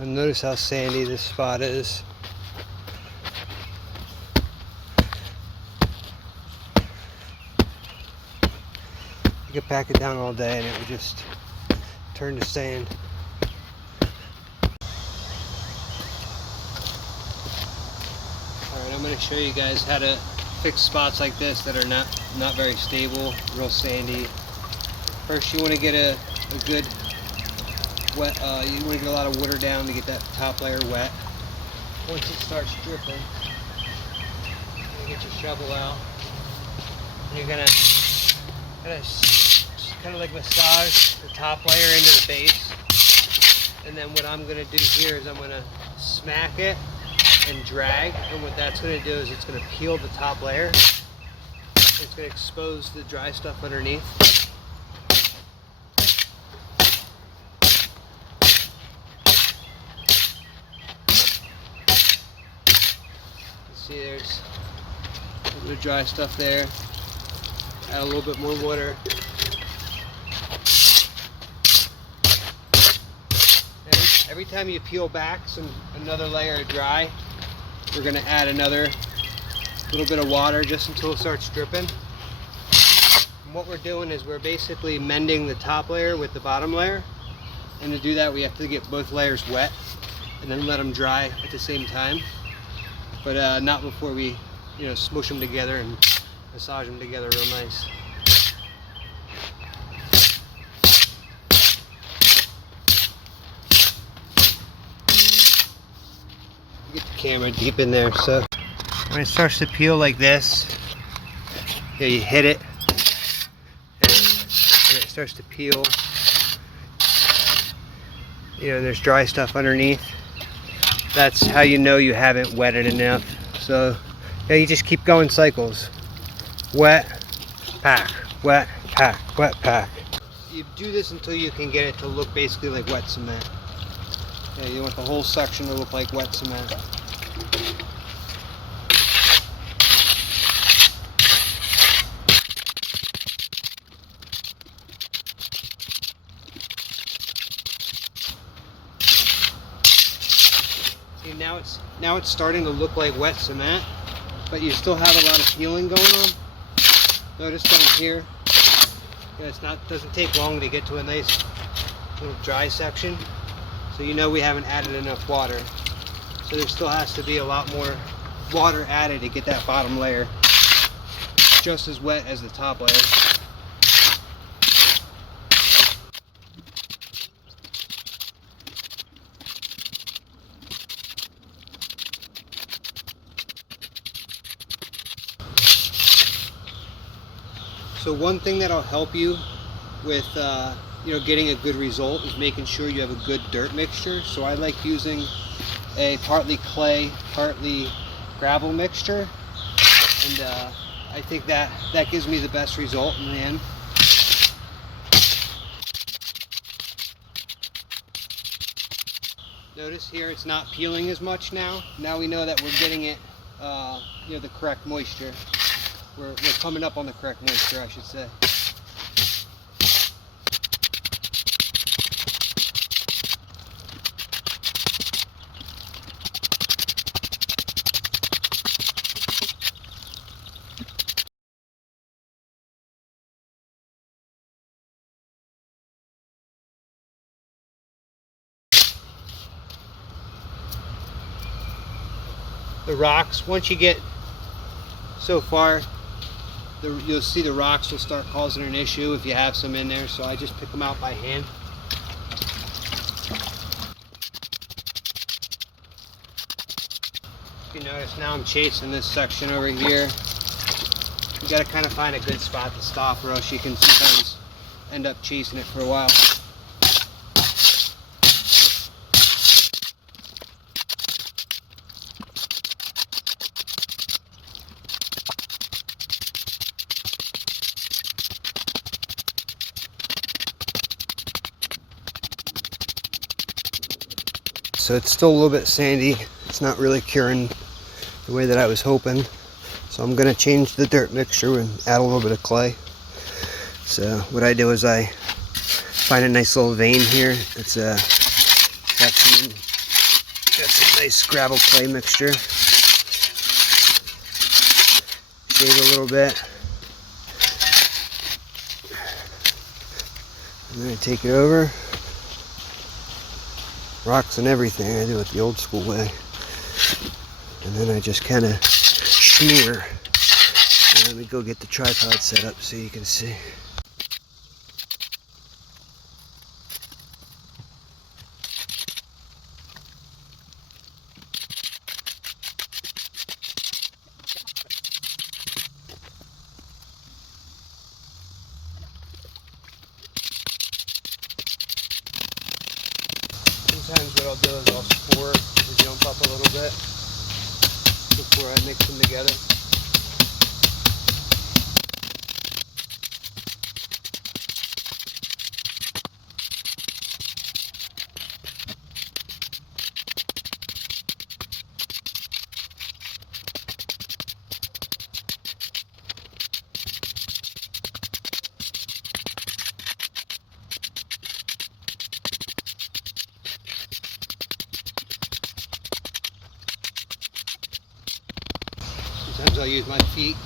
And notice how sandy this spot is. You could pack it down all day and it would just turn to sand. Alright, I'm going to show you guys how to fix spots like this that are not very stable, real sandy. First, you want to get a good wet, you want to get a lot of water down to get that top layer wet. Once it starts dripping, you get your shovel out. And you're gonna kind of like massage the top layer into the base. And then what I'm gonna do here is I'm gonna smack it and drag. And what that's gonna do is it's gonna peel the top layer. It's gonna expose the dry stuff underneath. See, there's a little bit of dry stuff there. Add a little bit more water. And every time you peel back another layer of dry, we're going to add another little bit of water just until it starts dripping. And what we're doing is we're basically mending the top layer with the bottom layer. And to do that, we have to get both layers wet and then let them dry at the same time. But not before we, smush them together and massage them together real nice. Get the camera deep in there. So when it starts to peel like this, you hit it, and it starts to peel. There's dry stuff underneath. That's how you know you haven't wetted enough. So you just keep going cycles. Wet, pack, wet, pack, wet, pack. You do this until you can get it to look basically like wet cement. You want the whole section to look like wet cement. Now it's starting to look like wet cement, but you still have a lot of peeling going on. Notice down here, doesn't take long to get to a nice little dry section. So we haven't added enough water. So there still has to be a lot more water added to get that bottom layer just as wet as the top layer. So one thing that'll help you with getting a good result is making sure you have a good dirt mixture. So I like using a partly clay, partly gravel mixture, and I think that gives me the best result in the end. Notice here it's not peeling as much now. Now we know that we're getting it, the correct moisture. We're coming up on the correct moisture, I should say. The rocks, once you get so far, you'll see the rocks will start causing an issue if you have some in there, so I just pick them out by hand. If you notice, now I'm chasing this section over here. You gotta kind of find a good spot to stop, or else you can sometimes end up chasing it for a while. So it's still a little bit sandy. It's not really curing the way that I was hoping. So I'm gonna change the dirt mixture and add a little bit of clay. So what I do is I find a nice little vein here. It's got some nice gravel clay mixture. Shave a little bit. And then I take it over. Rocks and everything. I do it the old school way. And then I just kind of smear. And let me go get the tripod set up so you can see. Sometimes what I'll do is I'll score the jump up a little bit before I mix them together. Sometimes I'll use my feet.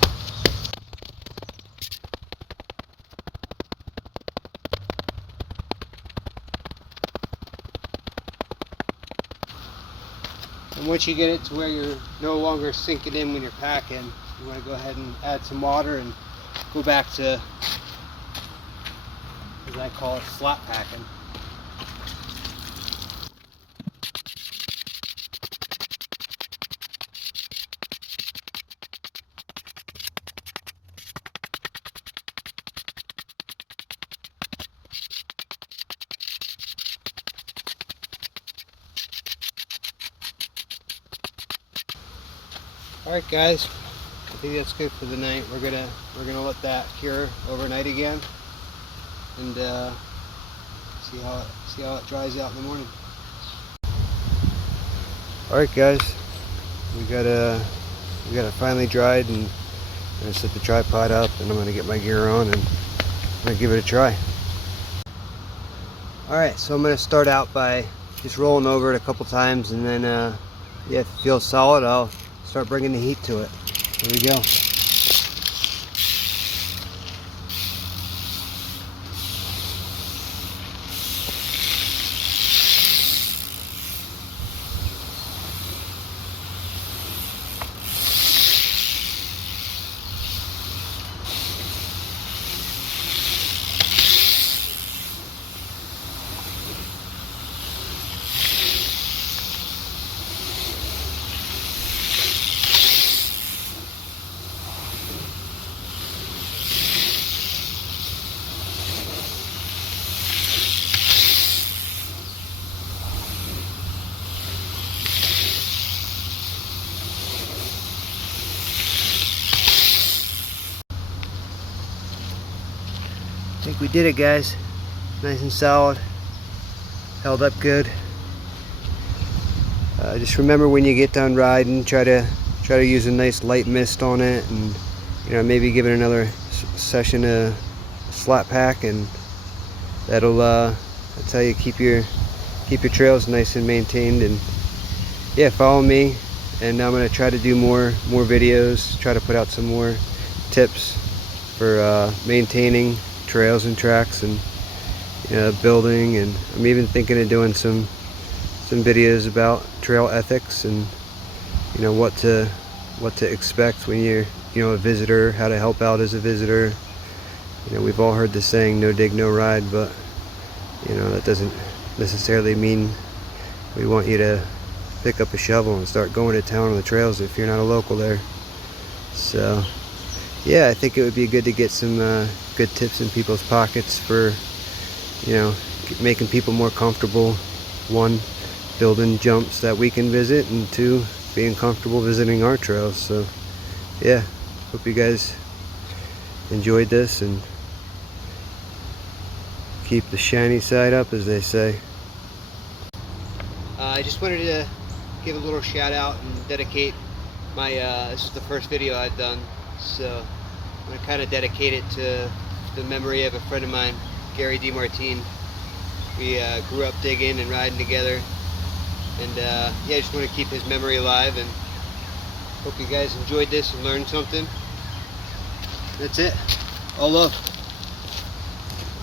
And once you get it to where you're no longer sinking in when you're packing, you want to go ahead and add some water and go back to, as I call it, flat packing. Alright guys, I think that's good for the night. We're gonna let that cure overnight again, and see how it dries out in the morning. Alright guys, we got it finally dried, and I'm gonna set the tripod up, and I'm gonna get my gear on, and I'm gonna give it a try. Alright, so I'm gonna start out by just rolling over it a couple times, and then yeah, if it feels solid, I'll start bringing the heat to it. Here we go. I think we did it, guys. Nice and solid. Held up good. Just remember, when you get done riding, try to use a nice light mist on it, and maybe give it another session of slap pack, and that's how you keep your trails nice and maintained. And yeah, follow me, and I'm gonna try to do more videos. Try to put out some more tips for maintaining trails and tracks, and building. And I'm even thinking of doing some videos about trail ethics, and what to expect when you're a visitor, how to help out as a visitor. We've all heard the saying, no dig, no ride, but that doesn't necessarily mean we want you to pick up a shovel and start going to town on the trails if you're not a local there. So yeah, I think it would be good to get some good tips in people's pockets for making people more comfortable. One, building jumps that we can visit, and two, being comfortable visiting our trails. So yeah, hope you guys enjoyed this, and keep the shiny side up, as they say. I just wanted to give a little shout out and dedicate my this is the first video I've done, so I'm going to kind of dedicate it to the memory of a friend of mine, Gary Dimartine. We grew up digging and riding together, And yeah, I just want to keep his memory alive, and hope you guys enjoyed this and learned something. That's it. All love.